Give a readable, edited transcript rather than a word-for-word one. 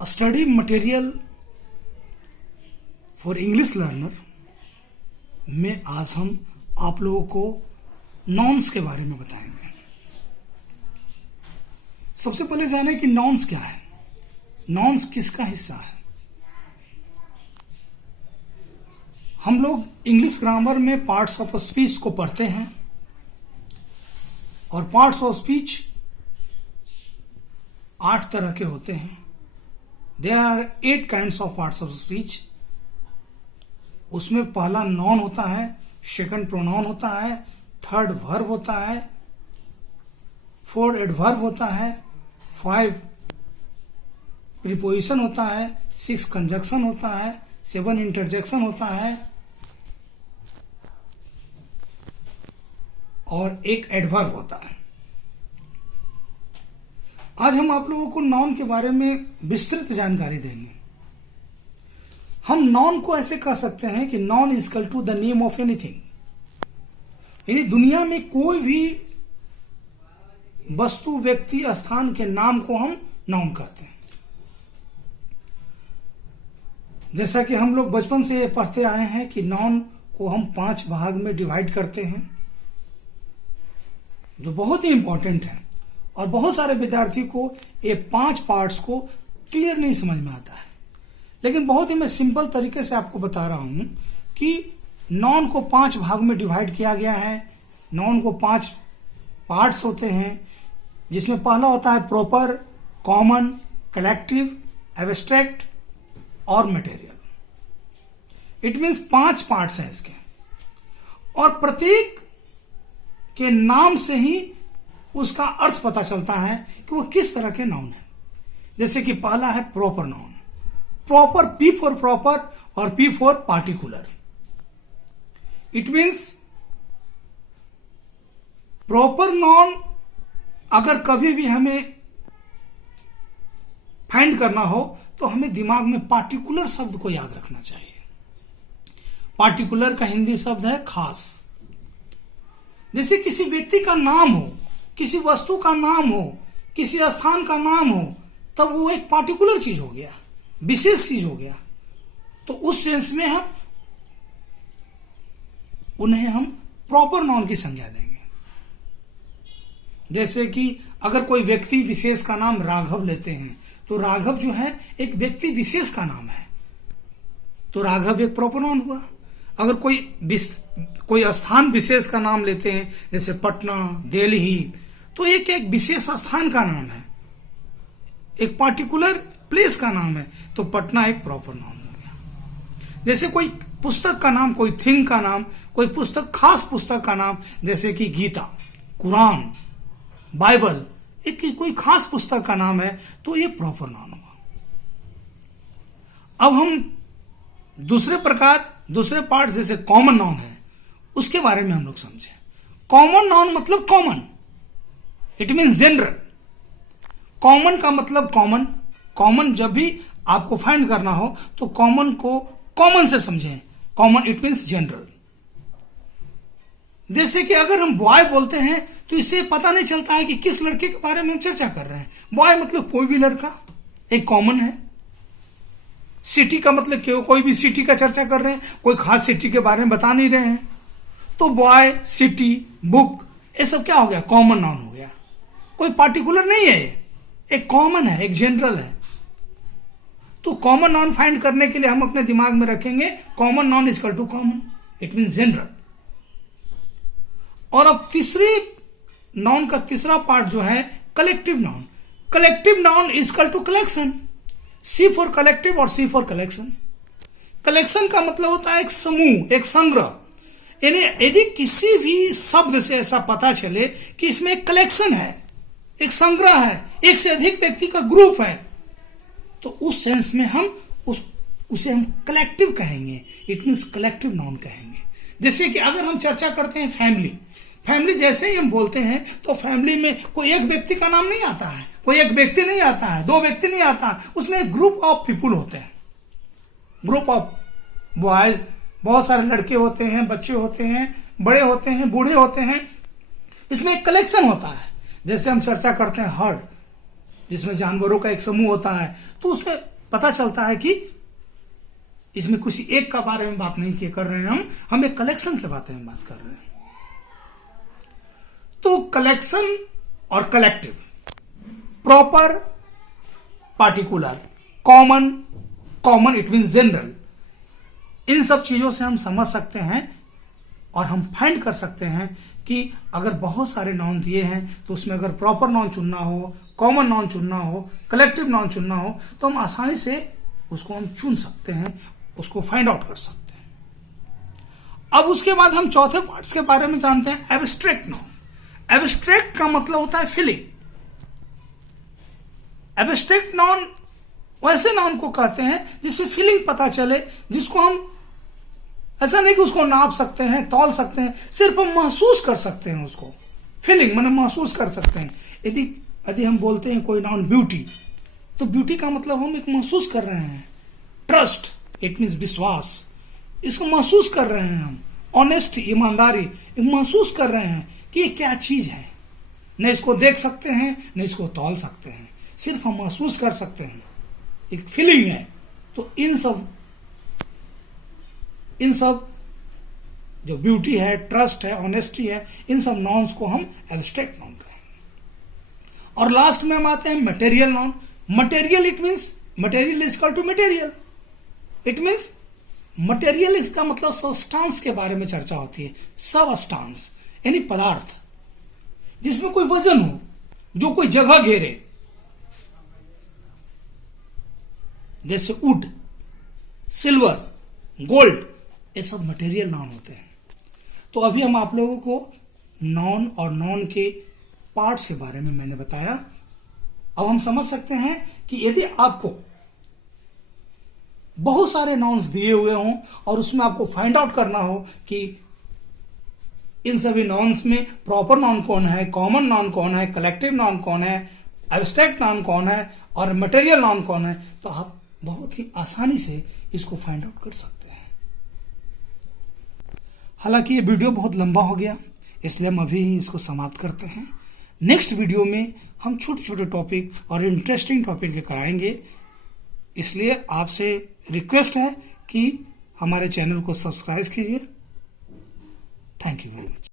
Study material for English learner में आज हम आप लोगों को नॉन्स के बारे में बताएंगे। सबसे पहले जाने कि नॉन्स क्या है, नॉन्स किसका हिस्सा है। हम लोग इंग्लिश ग्रामर में पार्ट्स ऑफ स्पीच को पढ़ते हैं और पार्ट्स ऑफ स्पीच 8 तरह के होते हैं। There are 8 kinds of parts of speech. उसमें पहला नॉन होता है, सेकंड प्रोनाउन होता है, थर्ड वर्ब होता है, 4 एडवर्ब होता है, 5 प्रीपोजिशन होता है, 6 कंजक्शन होता है, 7 इंटरजेक्शन होता है और 1 एडवर्ब होता है। आज हम आप लोगों को नॉन के बारे में विस्तृत जानकारी देंगे। हम नॉन को ऐसे कह सकते हैं कि noun is equal to the name of anything, यानी दुनिया में कोई भी वस्तु, व्यक्ति, स्थान के नाम को हम नॉन कहते हैं। जैसा कि हम लोग बचपन से पढ़ते आए हैं कि नॉन को हम 5 भाग में डिवाइड करते हैं, जो बहुत ही इंपॉर्टेंट है और बहुत सारे विद्यार्थी को ये 5 पार्ट्स को क्लियर नहीं समझ में आता है। लेकिन बहुत ही मैं सिंपल तरीके से आपको बता रहा हूं कि नॉन को 5 भाग में डिवाइड किया गया है। नॉन को 5 पार्ट्स होते हैं, जिसमें पहला होता है प्रॉपर, कॉमन, कलेक्टिव, एब्स्ट्रैक्ट और मटेरियल। इट मीन्स 5 पार्ट्स हैं इसके, और प्रत्येक के नाम से ही उसका अर्थ पता चलता है कि वो किस तरह के नाउन है। जैसे कि पहला है proper noun. Proper, P for proper और P for particular. It means proper noun अगर कभी भी हमें फाइंड करना हो तो हमें दिमाग में पार्टिकुलर शब्द को याद रखना चाहिए। पार्टिकुलर का हिंदी शब्द है खास। जैसे किसी व्यक्ति का नाम हो, किसी वस्तु का नाम हो, किसी स्थान का नाम हो, तब वो एक पार्टिकुलर चीज हो गया, विशेष चीज हो गया। तो उस सेंस में उन्हें हम प्रॉपर नाउन की संज्ञा देंगे। जैसे कि अगर कोई व्यक्ति विशेष का नाम राघव लेते हैं तो राघव जो है एक व्यक्ति विशेष का नाम है, तो राघव एक प्रॉपर नाउन हुआ। अगर कोई स्थान विशेष का नाम लेते हैं, जैसे पटना, दिल्ली, तो एक विशेष स्थान का नाम है, एक पार्टिकुलर प्लेस का नाम है, तो पटना एक प्रॉपर नाउन हो गया। जैसे कोई पुस्तक का नाम, कोई थिंग का नाम, कोई पुस्तक, खास पुस्तक का नाम, जैसे कि गीता, कुरान, बाइबल, एक कोई खास पुस्तक का नाम है, तो ये प्रॉपर नाउन हुआ। अब हम दूसरे पार्ट जैसे कॉमन नाउन है, उसके बारे में हम लोग समझे। कॉमन नाउन मतलब common, it mean general. Common का मतलब कॉमन जब भी आपको फाइंड करना हो तो कॉमन को कॉमन से समझें। Common it means general. जैसे कि अगर हम बॉय बोलते हैं तो इससे पता नहीं चलता है कि किस लड़के के बारे में हम चर्चा कर रहे हैं। बॉय मतलब कोई भी लड़का, एक कॉमन है। सिटी का मतलब कोई भी सिटी का चर्चा कर रहे हैं, कोई खास सिटी के बारे में बता नहीं रहे हैं, तो बॉय, सिटी, बुक, ये सब क्या हो गया, कॉमन नाउन हो गया। कोई पार्टिकुलर नहीं है, ये एक कॉमन है, एक जनरल है। तो कॉमन नाउन फाइंड करने के लिए हम अपने दिमाग में रखेंगे common noun is equal to common, it mean general. और अब तीसरे नाउन का तीसरा पार्ट जो है collective noun. Collective noun is equal to collection. C for collective और C फॉर कलेक्शन। कलेक्शन का मतलब होता है एक समूह, एक संग्रह। यानी यदि किसी भी शब्द से ऐसा पता चले कि इसमें एक कलेक्शन है, एक संग्रह है, एक से अधिक व्यक्ति का ग्रुप है, तो उस सेंस में हम उसे हम कलेक्टिव कहेंगे, इट मीन्स कलेक्टिव नाउन कहेंगे। जैसे कि अगर हम चर्चा करते हैं फैमिली जैसे ही हम बोलते हैं तो फैमिली में कोई एक व्यक्ति का नाम नहीं आता है, कोई एक व्यक्ति नहीं आता है, 2 व्यक्ति नहीं आता, उसमें ग्रुप ऑफ पीपुल होते हैं, ग्रुप ऑफ बॉयज, बहुत सारे लड़के होते हैं, बच्चे होते हैं, बड़े होते हैं, बूढ़े होते हैं। इसमें एक कलेक्शन होता है। जैसे हम चर्चा करते हैं हर्ड, जिसमें जानवरों का एक समूह होता है, तो उसमें पता चलता है कि इसमें किसी एक का बारे में बात नहीं कर रहे हैं, हम एक कलेक्शन के बारे में बात कर रहे हैं। तो कलेक्शन और collective, proper, particular, common it mean general, इन सब चीजों से हम समझ सकते हैं और हम फाइंड कर सकते हैं कि अगर बहुत सारे नाउन दिए हैं तो उसमें अगर प्रॉपर नाउन चुनना हो, कॉमन नाउन चुनना हो, कलेक्टिव नाउन चुनना हो, तो हम आसानी से उसको हम चुन सकते हैं, उसको फाइंड आउट कर सकते हैं। अब उसके बाद हम चौथे पार्ट्स के बारे में जानते हैं, एब्स्ट्रैक्ट नाउन। एब्स्ट्रैक्ट का मतलब होता है फीलिंग। एब्स्ट्रैक्ट नाउन वैसे नाउन को कहते हैं जिससे फीलिंग पता चले, जिसको हम ऐसा नहीं कि उसको नाप सकते हैं, तौल सकते हैं, सिर्फ हम महसूस कर सकते हैं उसको। फीलिंग माने महसूस कर सकते हैं। यदि हम बोलते हैं कोई नाउन ब्यूटी, तो ब्यूटी का मतलब हम एक महसूस कर रहे हैं। ट्रस्ट इट मीन्स विश्वास, इसको महसूस कर रहे हैं हम। ऑनेस्टी ईमानदारी, महसूस कर रहे हैं कि ये क्या चीज है। न इसको देख सकते हैं न इसको तौल सकते हैं, सिर्फ हम महसूस कर सकते हैं, एक फीलिंग है। तो इन सब जो ब्यूटी है, ट्रस्ट है, ऑनेस्टी है, इन सब नाउन्स को हम एब्स्ट्रैक्ट नाउन कहेंगे। और लास्ट में हम आते हैं material noun. Material it means material is equal to material, it means material, इसका मतलब सबस्टांस के बारे में चर्चा होती है। सबस्टांस यानी पदार्थ जिसमें कोई वजन हो, जो कोई जगह घेरे, जैसे वुड, सिल्वर, गोल्ड, ये सब मटेरियल नाउन होते हैं। तो अभी हम आप लोगों को नाउन और नाउन के पार्ट्स के बारे में मैंने बताया। अब हम समझ सकते हैं कि यदि आपको बहुत सारे नाउन्स दिए हुए हों और उसमें आपको फाइंड आउट करना हो कि इन सभी नाउन्स में प्रॉपर नाउन कौन है, कॉमन नाउन कौन है, कलेक्टिव नाउन कौन है, एब्स्ट्रैक्ट नाउन कौन है और मटेरियल नाउन कौन है, तो आप बहुत ही आसानी से इसको फाइंड आउट कर सकते हैं। हालांकि ये वीडियो बहुत लंबा हो गया, इसलिए हम अभी ही इसको समाप्त करते हैं। नेक्स्ट वीडियो में हम छोटे छोटे टॉपिक और इंटरेस्टिंग टॉपिक लेकर आएंगे, इसलिए आपसे रिक्वेस्ट है कि हमारे चैनल को सब्सक्राइब कीजिए। Thank you very much.